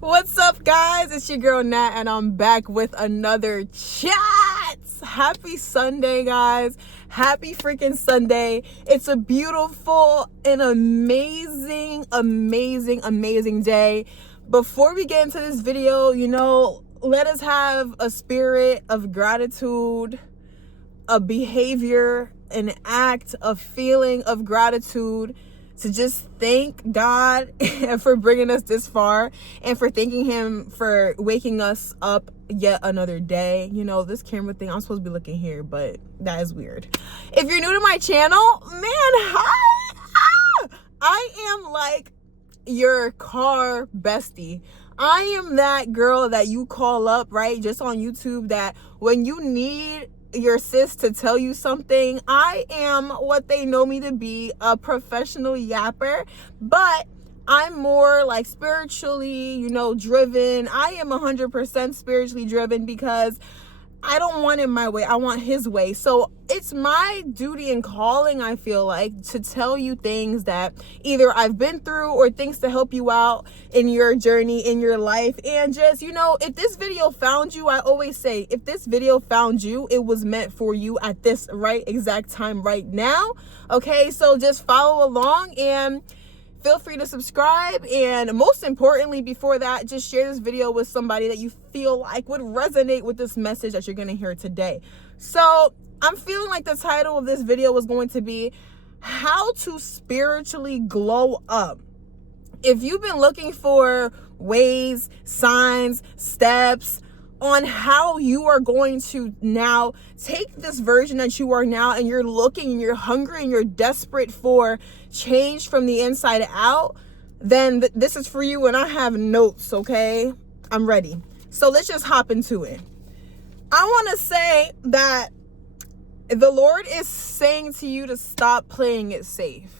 What's up, guys? It's your girl Nat, and I'm back with another chat. Happy Sunday, guys. Happy freaking Sunday. It's a beautiful and amazing day. Before we get into this video, let us have a spirit of gratitude, a behavior, an act, a feeling of gratitude, to just thank God for bringing us this far and for thanking him for waking us up yet another day. This camera thing, I'm supposed to be looking here, but that is weird. If you're new to my channel, man, hi. I am like your car bestie. I am that girl that you call up, right, just on YouTube, that when you need your sis to tell you something. I am what they know me to be, a professional yapper, but I'm more like spiritually, driven. I am 100% spiritually driven because I don't want it my way. I want his way. So it's my duty and calling, I feel like, to tell you things that either I've been through or things to help you out in your journey, in your life. And just, if this video found you, I always say, if this video found you, it was meant for you at this right exact time right now. Okay, so just follow along and feel free to subscribe, and most importantly, before that, just share this video with somebody that you feel like would resonate with this message that you're going to hear today. So I'm feeling like the title of this video was going to be how to spiritually glow up. If you've been looking for ways, signs, steps on how you are going to now take this version that you are now, and you're looking and you're hungry and you're desperate for change from the inside out, then this is for you. And I have notes, okay? I'm ready. So let's just hop into it. I want to say that the Lord is saying to you to stop playing it safe.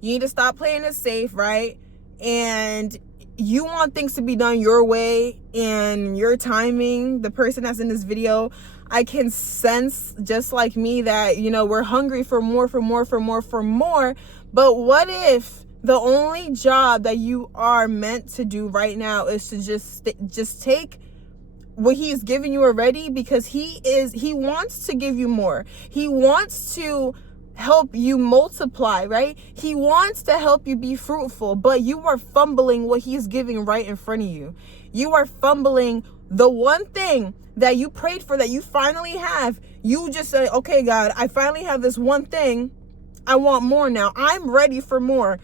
You need to stop playing it safe, right? And you want things to be done your way and your timing. The person that's in this video, I can sense, just like me, that we're hungry for more. But what if the only job that you are meant to do right now is to just take what he's given you already, because he wants to give you more. He wants to help you multiply, right? He wants to help you be fruitful, but you are fumbling what he's giving right in front of you. You are fumbling the one thing that you prayed for, that you finally have. You just say, okay, God, I finally have this one thing. I want more now. I'm ready for more.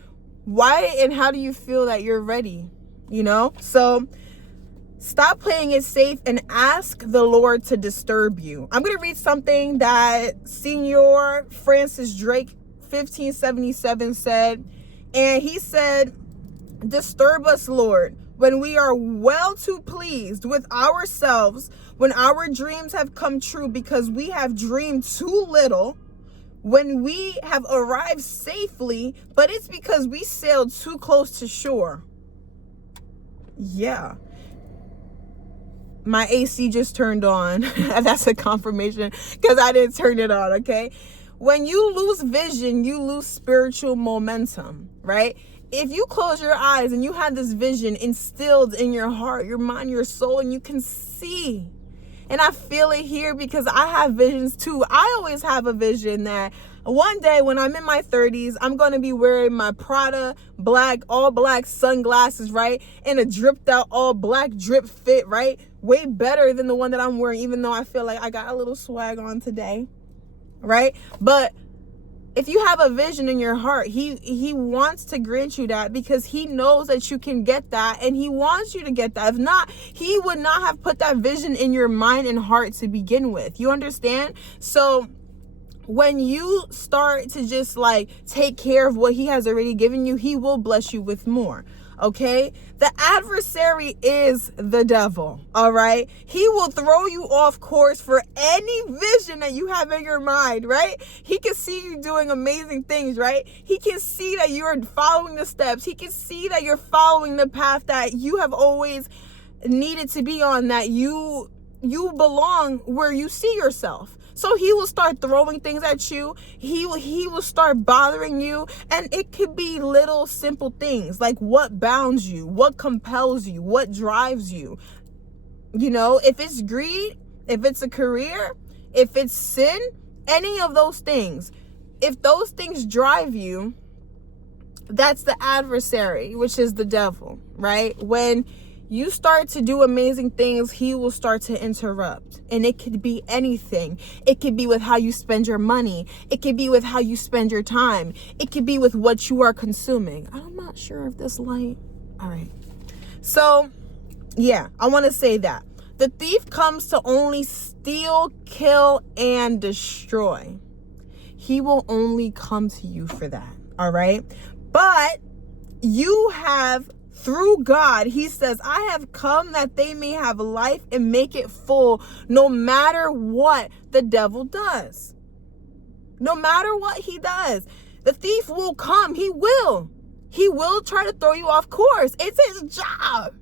Why and how do you feel that you're ready? So stop playing it safe and ask the Lord to disturb you. I'm going to read something that Senior Francis Drake 1577 said. And he said, "Disturb us, Lord, when we are well too pleased with ourselves, when our dreams have come true because we have dreamed too little, when we have arrived safely, but it's because we sailed too close to shore." Yeah. My AC just turned on. That's a confirmation because I didn't turn it on, okay? When you lose vision, you lose spiritual momentum, right? If you close your eyes and you had this vision instilled in your heart, your mind, your soul, and you can see, and I feel it here because I have visions too. I always have a vision that one day when I'm in my 30s, I'm going to be wearing my Prada all black sunglasses, right? And a dripped out all black drip fit, right? Way better than the one that I'm wearing, even though I feel like I got a little swag on today, right? But if you have a vision in your heart, he wants to grant you that because he knows that you can get that, and he wants you to get that. If not, he would not have put that vision in your mind and heart to begin with. You understand? So when you start to just take care of what he has already given you, he will bless you with more. Okay, the adversary is the devil. All right, he will throw you off course for any vision that you have in your mind, right? He can see you doing amazing things, right? He can see that you're following the steps. He can see that you're following the path that you have always needed to be on, that you you belong where you see yourself. So he will start throwing things at you. He will start bothering you. And it could be little simple things like what bounds you, what compels you, what drives you. You know, if it's greed, if it's a career, if it's sin, any of those things, if those things drive you, that's the adversary, which is the devil, right? When you start to do amazing things, he will start to interrupt. And it could be anything. It could be with how you spend your money. It could be with how you spend your time. It could be with what you are consuming. I'm not sure if this light. All right. So, yeah, I want to say that. The thief comes to only steal, kill, and destroy. He will only come to you for that. All right. But you have, through God, he says, I have come that they may have life and make it full, no matter what the devil does. No matter what he does. The thief will come. He will. He will try to throw you off course. It's his job.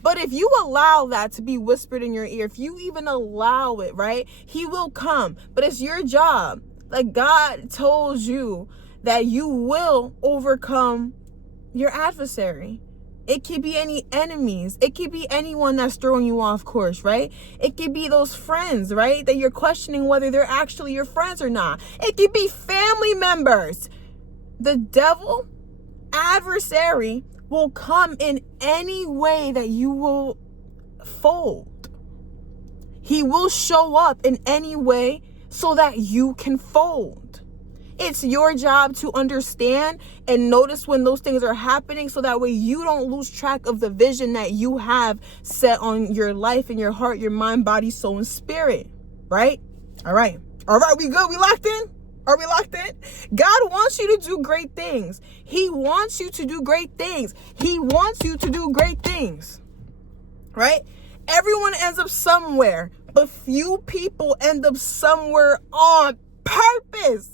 But if you allow that to be whispered in your ear, if you even allow it, right, he will come. But it's your job. Like God told you that you will overcome your adversary. It could be any enemies. It could be anyone that's throwing you off course, right? It could be those friends, right? That you're questioning whether they're actually your friends or not. It could be family members. The devil, adversary, will come in any way that you will fold. He will show up in any way so that you can fold. It's your job to understand and notice when those things are happening so that way you don't lose track of the vision that you have set on your life and your heart, your mind, body, soul, and spirit. Right? All right. All right, we good? We locked in? Are we locked in? God wants you to do great things. He wants you to do great things. He wants you to do great things. Right? Everyone ends up somewhere, but few people end up somewhere on purpose.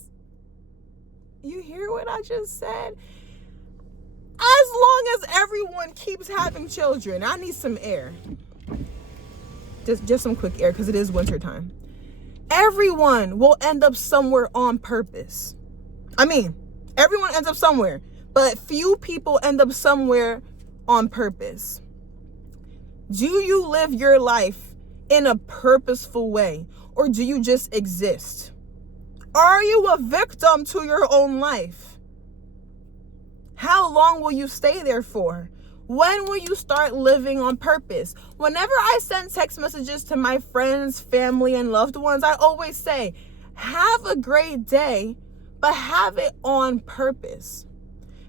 You hear what I just said? As long as everyone keeps having children, I need some air. Just some quick air because it is winter time. Everyone will end up somewhere on purpose. I mean, everyone ends up somewhere, but few people end up somewhere on purpose. Do you live your life in a purposeful way, or do you just exist? Are you a victim to your own life? How long will you stay there for? When will you start living on purpose? Whenever I send text messages to my friends, family, and loved ones, I always say, have a great day, but have it on purpose.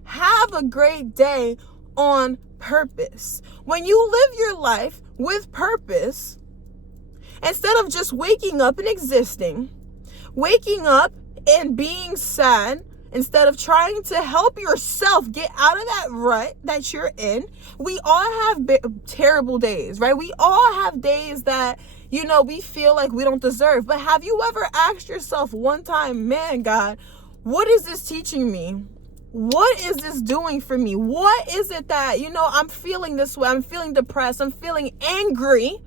Have a great day on purpose. When you live your life with purpose, instead of just waking up and existing, waking up and being sad, instead of trying to help yourself get out of that rut that you're in. We all have terrible days, right? We all have days that, we feel like we don't deserve. But have you ever asked yourself one time, man, God, what is this teaching me? What is this doing for me? What is it that, I'm feeling this way? I'm feeling depressed. I'm feeling angry.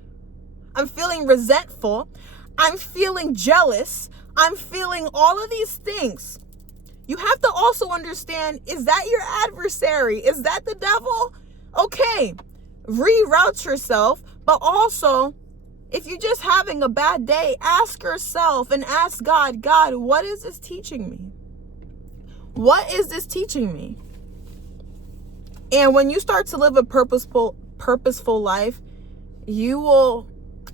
I'm feeling resentful. I'm feeling jealous. I'm feeling all of these things. You have to also understand, is that your adversary? Is that the devil? Okay, reroute yourself. But also, if you're just having a bad day, ask yourself and ask God, what is this teaching me? What is this teaching me? And when you start to live a purposeful life, you will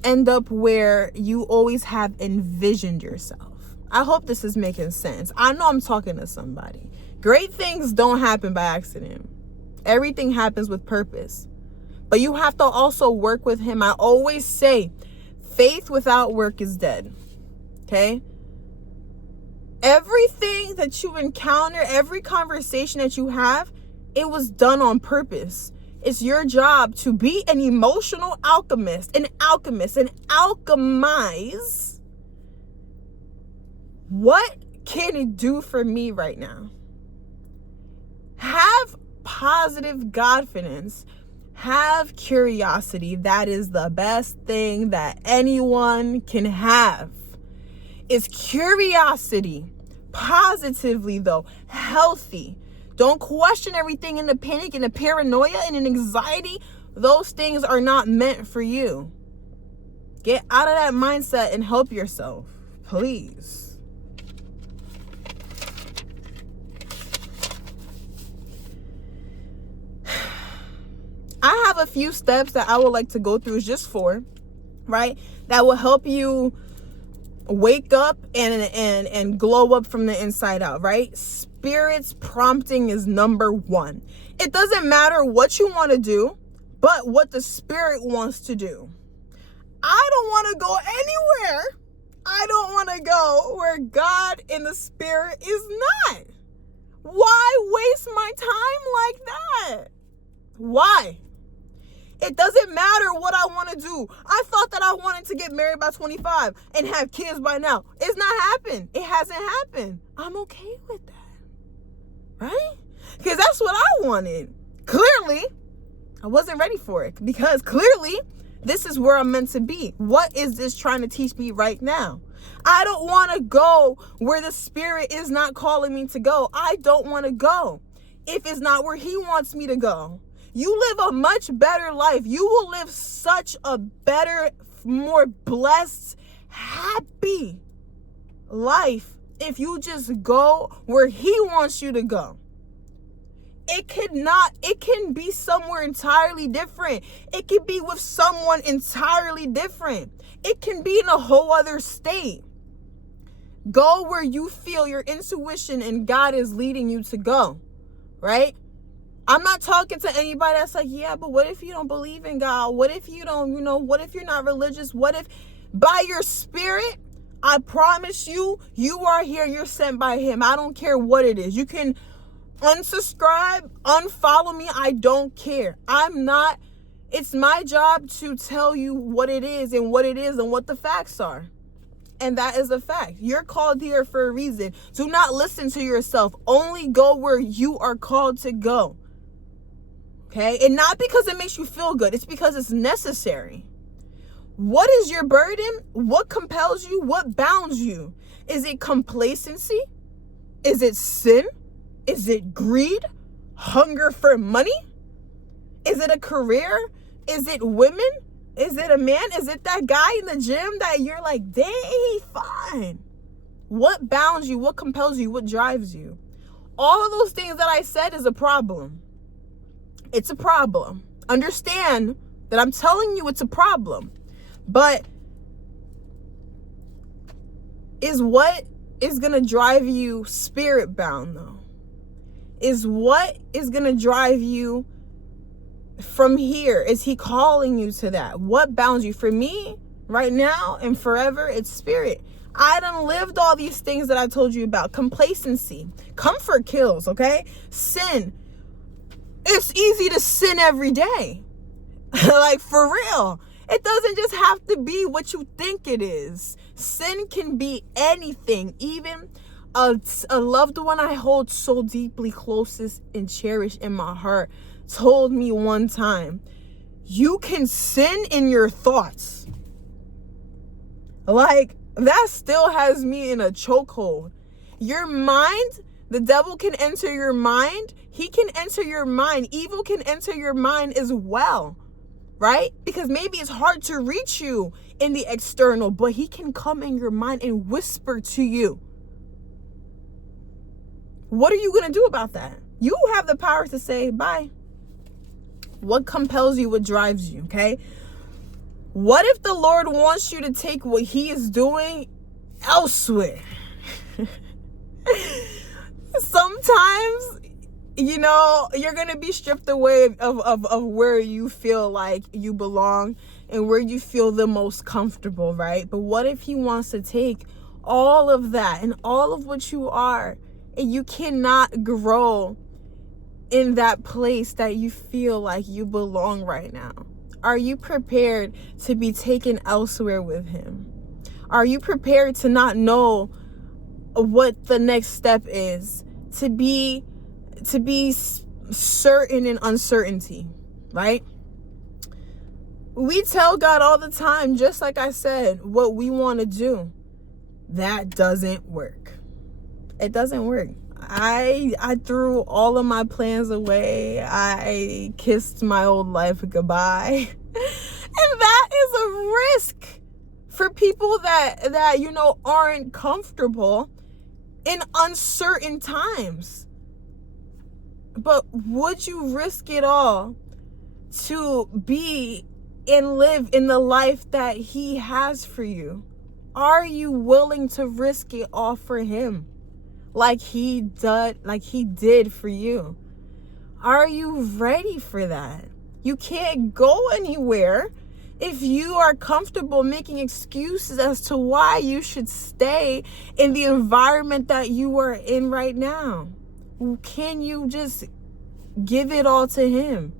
end up where you always have envisioned yourself. I hope this is making sense. I know I'm talking to somebody. Great things don't happen by accident. Everything happens with purpose. But you have to also work with him. I always say, faith without work is dead. Okay? Everything that you encounter, every conversation that you have, it was done on purpose. It's your job to be an emotional alchemist, and alchemize. What can it do for me right now? Have positive confidence Have curiosity. That is the best thing that anyone can have. Is curiosity. Positively though, healthy. Don't question everything in the panic and the paranoia and an anxiety. Those things are not meant for you. Get out of that mindset and help yourself, please. I have a few steps that I would like to go through, just 4, right? That will help you wake up and glow up from the inside out, right? Spirit's prompting is number 1. It doesn't matter what you want to do, but what the Spirit wants to do. I don't want to go anywhere. I don't want to go where God in the Spirit is not. Why waste my time like that? Why? It doesn't matter what I want to do. I thought that I wanted to get married by 25 and have kids by now. It's not happened. It hasn't happened. I'm okay with that. Right? Because that's what I wanted. Clearly, I wasn't ready for it. Because clearly, this is where I'm meant to be. What is this trying to teach me right now? I don't want to go where the Spirit is not calling me to go. I don't want to go if it's not where He wants me to go. You live a much better life. You will live such a better, more blessed, happy life if you just go where He wants you to go. It can be somewhere entirely different. It can be with someone entirely different. It can be in a whole other state. Go where you feel your intuition and God is leading you to go, right? I'm not talking to anybody that's like, yeah, but what if you don't believe in God? What if you don't, what if you're not religious? What if by your Spirit, I promise you, you are here, you're sent by Him. I don't care what it is. You can unsubscribe, unfollow me. I don't care. It's my job to tell you what it is and what the facts are. And that is a fact. You're called here for a reason. Do not listen to yourself. Only go where you are called to go. Okay? And not because it makes you feel good. It's because it's necessary. What is your burden? What compels you? What bounds you? Is it complacency? Is it sin? Is it greed? Hunger for money? Is it a career? Is it women? Is it a man? Is it that guy in the gym that you're like, dang, he's fine? What bounds you? What compels you? What drives you? All of those things that I said is a problem. It's a problem. Understand that I'm telling you it's a problem. But is what is going to drive you spirit bound though? Is what is going to drive you from here? Is He calling you to that? What bounds you? For me, right now and forever, it's spirit. I done lived all these things that I told you about. Complacency. Comfort kills, okay? Sin. It's easy to sin every day. Like, for real. It doesn't just have to be what you think it is. Sin can be anything. Even a loved one I hold so deeply closest and cherished in my heart told me one time, you can sin in your thoughts. Like, that still has me in a chokehold. Your mind, the devil can enter your mind. He can enter your mind. Evil can enter your mind as well, right? Because maybe it's hard to reach you in the external, but he can come in your mind and whisper to you. What are you going to do about that? You have the power to say bye. What compels you? What drives you? Okay. What if the Lord wants you to take what He is doing elsewhere? Sometimes, you're going to be stripped away of where you feel like you belong and where you feel the most comfortable, right? But what if He wants to take all of that and all of what you are, and you cannot grow in that place that you feel like you belong right now? Are you prepared to be taken elsewhere with Him? Are you prepared to not know what the next step is? To be certain in uncertainty, right? We tell God all the time, just like I said, what we want to do. That doesn't work. It doesn't work. I threw all of my plans away. I kissed my old life goodbye. And that is a risk for people that you know aren't comfortable in uncertain times. But would you risk it all to be and live in the life that he has for you? Are you willing to risk it all for him like he did for you? Are you ready for that? You can't go anywhere if you are comfortable making excuses as to why you should stay in the environment that you are in right now. Can you just give it all to him?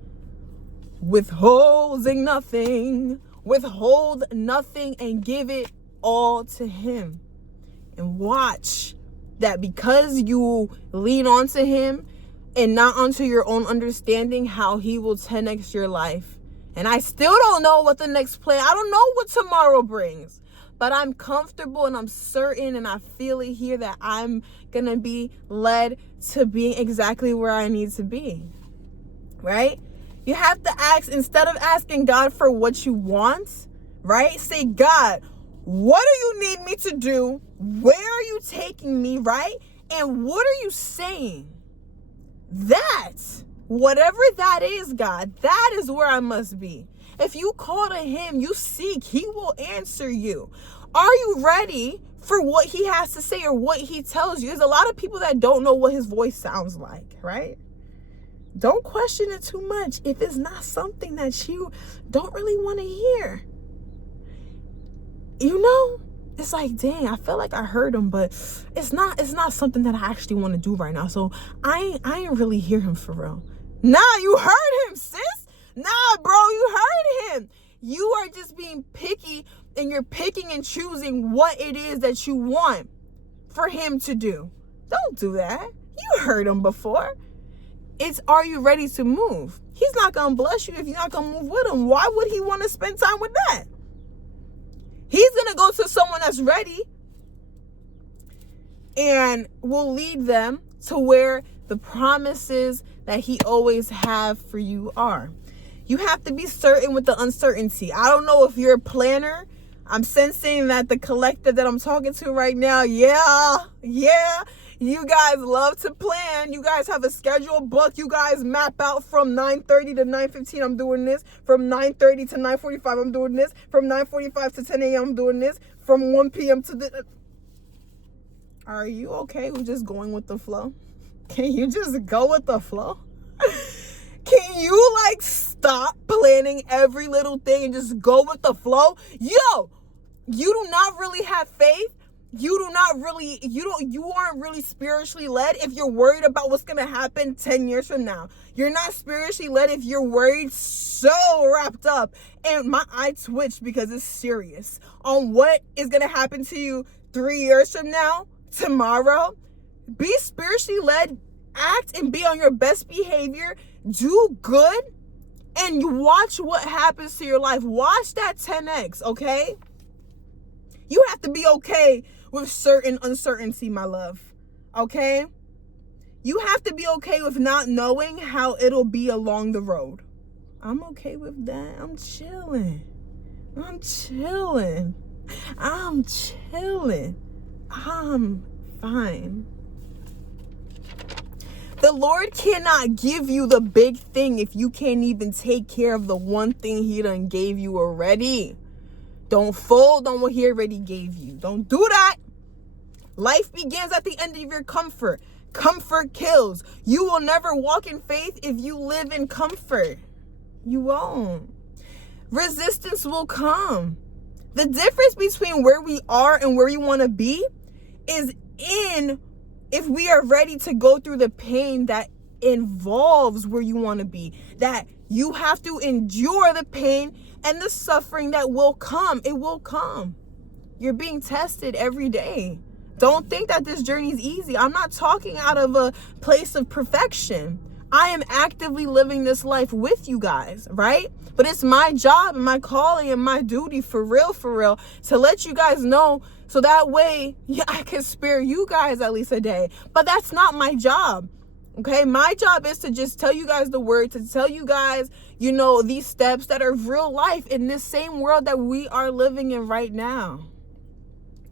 Withholding nothing. Withhold nothing and give it all to him. And watch that because you lean onto him and not onto your own understanding, how he will 10x your life. And I still don't know what the next plan, I don't know what tomorrow brings. But I'm comfortable and I'm certain and I feel it here that I'm going to be led to being exactly where I need to be. Right? You have to ask, instead of asking God for what you want, right? Say, God, what do you need me to do? Where are you taking me, right? And what are you saying? That, whatever that is, God, that is where I must be. If you call to him, you seek, he will answer you. Are you ready for what he has to say or what he tells you? There's a lot of people that don't know what his voice sounds like, right? Don't question it too much if it's not something that you don't really want to hear. You know, it's like, dang, I feel like I heard him, but it's not something that I actually want to do right now. So I ain't really hear him for real. Nah, you heard him, sis. Nah, bro, you heard him. You are just being picky and you're picking and choosing what it is that you want for him to do. Don't do that. You heard him before. It's, are you ready to move? He's not going to bless you if you're not going to move with him. Why would he want to spend time with that? He's going to go to someone that's ready and will lead them to where the promises that he always have for you are. You have to be certain with the uncertainty. I don't know if you're a planner. I'm sensing that the collective that I'm talking to right now, yeah, you guys love to plan. You guys have a schedule book. You guys map out from 9:30 to 9:15, I'm doing this. From 9:30 to 9:45, I'm doing this. From 9:45 to 10 a.m., I'm doing this. From 1 p.m. to the... Are you okay with just going with the flow? Can you just go with the flow? Can you stop planning every little thing and just go with the flow? Yo, you do not really have faith. You aren't really spiritually led if you're worried about what's going to happen 10 years from now. You're not spiritually led if you're worried, so wrapped up. And my eye twitched because it's serious on what is going to happen to you 3 years from now, tomorrow. Be spiritually led, act and be on your best behavior, do good, and you watch what happens to your life. Watch that 10x, okay? You have to be okay with certain uncertainty, my love, okay? You have to be okay with not knowing how it'll be along the road. I'm okay with that. I'm chilling. I'm fine. The Lord cannot give you the big thing if you can't even take care of the one thing he done gave you already. Don't fold on what he already gave you. Don't do that. Life begins at the end of your comfort. Comfort kills. You will never walk in faith if you live in comfort. You won't. Resistance will come. The difference between where we are and where we want to be is in if we are ready to go through the pain that involves where you want to be. That you have to endure the pain and the suffering that will come. It will come. You're being tested every day. Don't think that this journey is easy. I'm not talking out of a place of perfection. I am actively living this life with you guys, right? But it's my job and my calling and my duty for real, to let you guys know so that way I can spare you guys at least a day. But that's not my job. Okay, my job is to just tell you guys the word, to tell you guys, these steps that are real life in this same world that we are living in right now.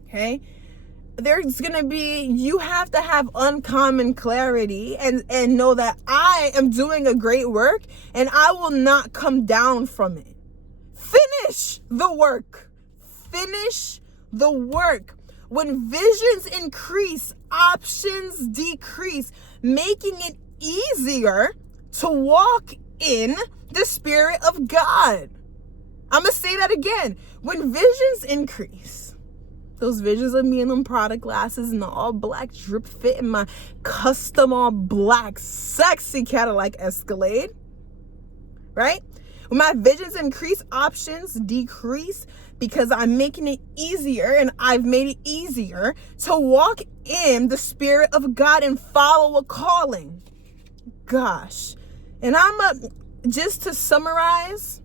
Okay, you have to have uncommon clarity and know that I am doing a great work and I will not come down from it. Finish the work. Finish the work. When visions increase, options decrease, making it easier to walk in the Spirit of God. I'm going to say that again. When visions increase, those visions of me in them Prada glasses and the all black drip fit in my custom all black sexy Cadillac Escalade, right? When my visions increase, options decrease, because I'm making it easier, and I've made it easier to walk in the Spirit of God and follow a calling. Gosh. And just to summarize,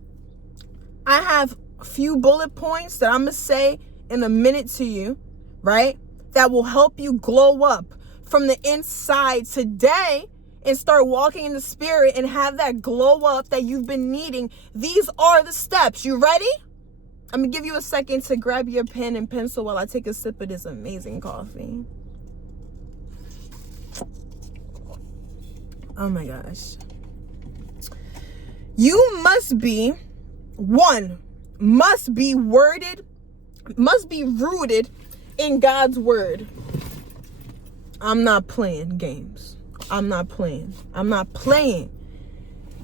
I have a few bullet points that I'm going to say in a minute to you, right? That will help you glow up from the inside today and start walking in the Spirit and have that glow up that you've been needing. These are the steps. You ready? I'm going to give you a second to grab your pen and pencil while I take a sip of this amazing coffee. Oh my gosh. You must be rooted in God's word. I'm not playing games. I'm not playing.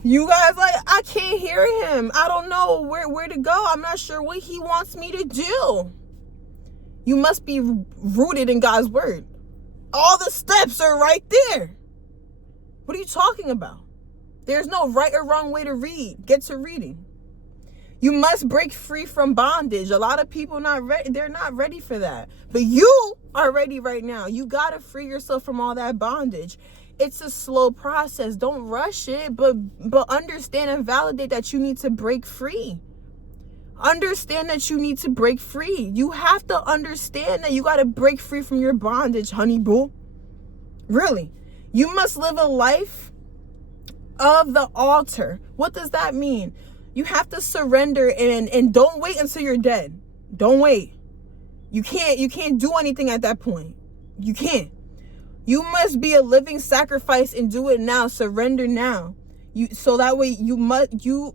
You guys, I can't hear him. I don't know where to go. I'm not sure what he wants me to do. You must be rooted in God's word. All the steps are right there. What are you talking about? There's no right or wrong way to read. Get to reading. You must break free from bondage. A lot of people they're not ready for that. But you are ready right now. You got to free yourself from all that bondage. It's a slow process. Don't rush it, but understand and validate that you need to break free. Understand that you need to break free. You have to understand that you got to break free from your bondage, honey boo. Really. You must live a life of the altar. What does that mean? You have to surrender and don't wait until you're dead. Don't wait. You can't do anything at that point. You can't. You must be a living sacrifice and do it now. Surrender now. So that way you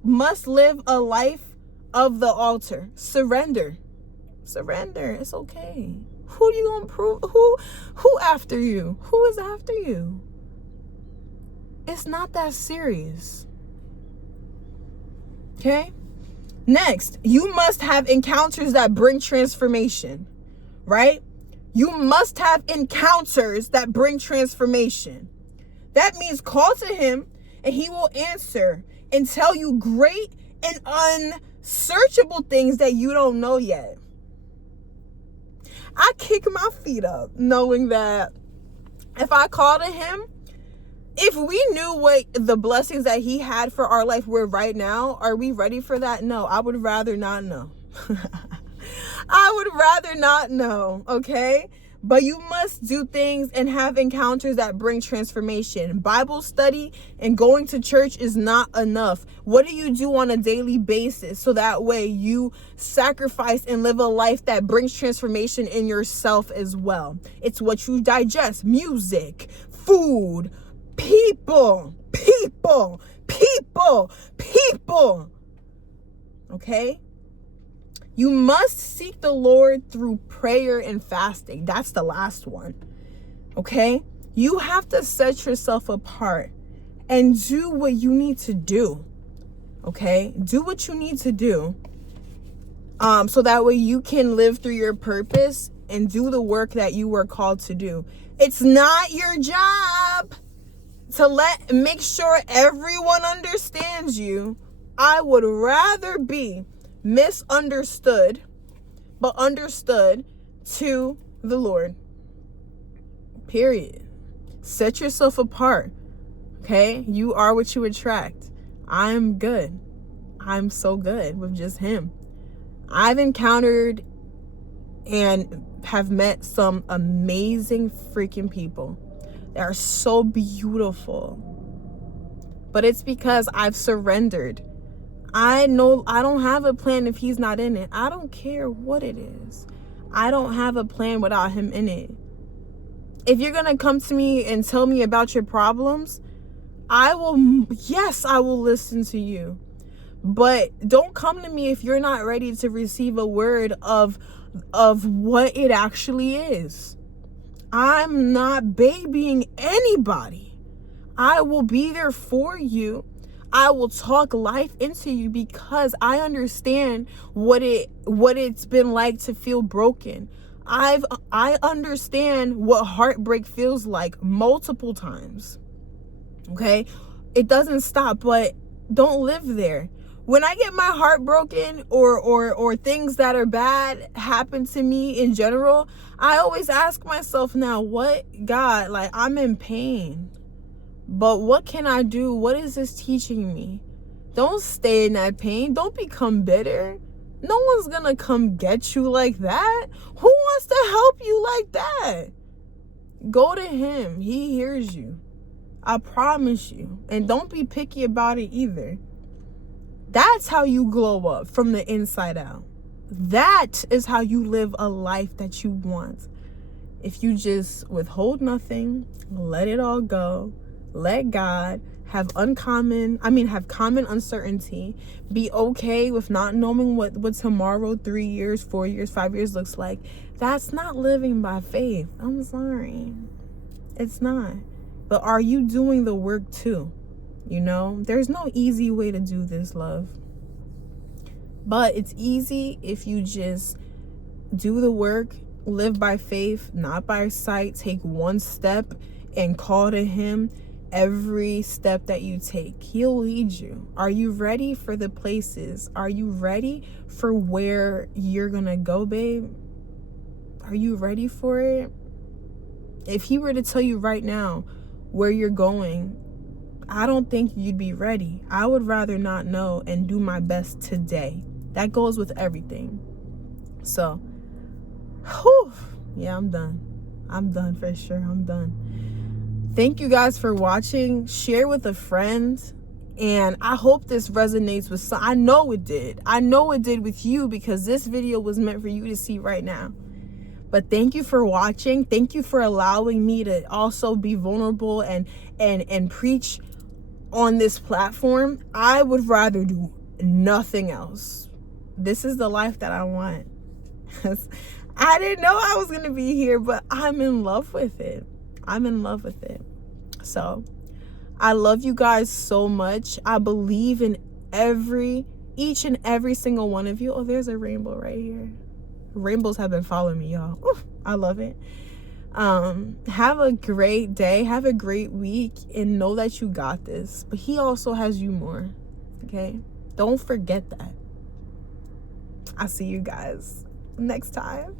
must live a life of the altar. Surrender. It's okay. Who are you gonna prove? Who after you? Who is after you? It's not that serious. Okay? Next, you must have encounters that bring transformation, right? You must have encounters that bring transformation. That means call to him and he will answer and tell you great and unsearchable things that you don't know yet. I kick my feet up knowing that if I call to him, if we knew what the blessings that he had for our life were right now, are we ready for that? No, I would rather not know. I would rather not know, okay? But you must do things and have encounters that bring transformation. Bible study and going to church is not enough. What do you do on a daily basis so that way you sacrifice and live a life that brings transformation in yourself as well? It's what you digest: music, food, people. Okay? You must seek the Lord through prayer and fasting. That's the last one. Okay? You have to set yourself apart and do what you need to do. Okay? Do what you need to do. So that way you can live through your purpose and do the work that you were called to do. It's not your job to make sure everyone understands you. I would rather be misunderstood, but understood to the Lord. Period. Set yourself apart. Okay? You are what you attract. I'm good. I'm so good with just him. I've encountered and have met some amazing freaking people. They are so beautiful. But it's because I've surrendered. I know I don't have a plan if he's not in it. I don't care what it is. I don't have a plan without him in it. If you're going to come to me and tell me about your problems, I will listen to you. But don't come to me if you're not ready to receive a word of what it actually is. I'm not babying anybody. I will be there for you. I will talk life into you because I understand what it's been like to feel broken. I understand what heartbreak feels like multiple times. Okay? It doesn't stop, but don't live there. When I get my heart broken or things that are bad happen to me in general, I always ask myself now, what, God, like, I'm in pain, but what can I do? What is this teaching me? Don't stay in that pain. Don't become bitter. No one's gonna come get you like that. Who wants to help you like that? Go to him. He hears you. I promise you. And don't be picky about it either. That's how you glow up from the inside out. That is how you live a life that you want. If you just withhold nothing, let it all go, let God have common uncertainty, be okay with not knowing what tomorrow, 3 years, 4 years, 5 years looks like. That's not living by faith. I'm sorry. It's not. But are you doing the work too? You know, there's no easy way to do this, love. But it's easy if you just do the work, live by faith, not by sight, take one step and call to him every step that you take. He'll lead you. Are you ready for the places? Are you ready for where you're gonna go, babe? Are you ready for it? If he were to tell you right now where you're going, I don't think you'd be ready. I would rather not know and do my best today. That goes with everything. So, yeah, I'm done. I'm done for sure. I'm done. Thank you guys for watching. Share with a friend. And I hope this resonates with some. I know it did. I know it did with you because this video was meant for you to see right now. But thank you for watching. Thank you for allowing me to also be vulnerable and preach on this platform. I would rather do nothing else. This is the life that I want. I didn't know I was going to be here, but I'm in love with it. I'm in love with it. So I love you guys so much. I believe in each and every single one of you. Oh, there's a rainbow right here. Rainbows have been following me, y'all. I love it. Have a great day. Have a great week. And know that you got this. But he also has you more. Okay? Don't forget that. I'll see you guys next time.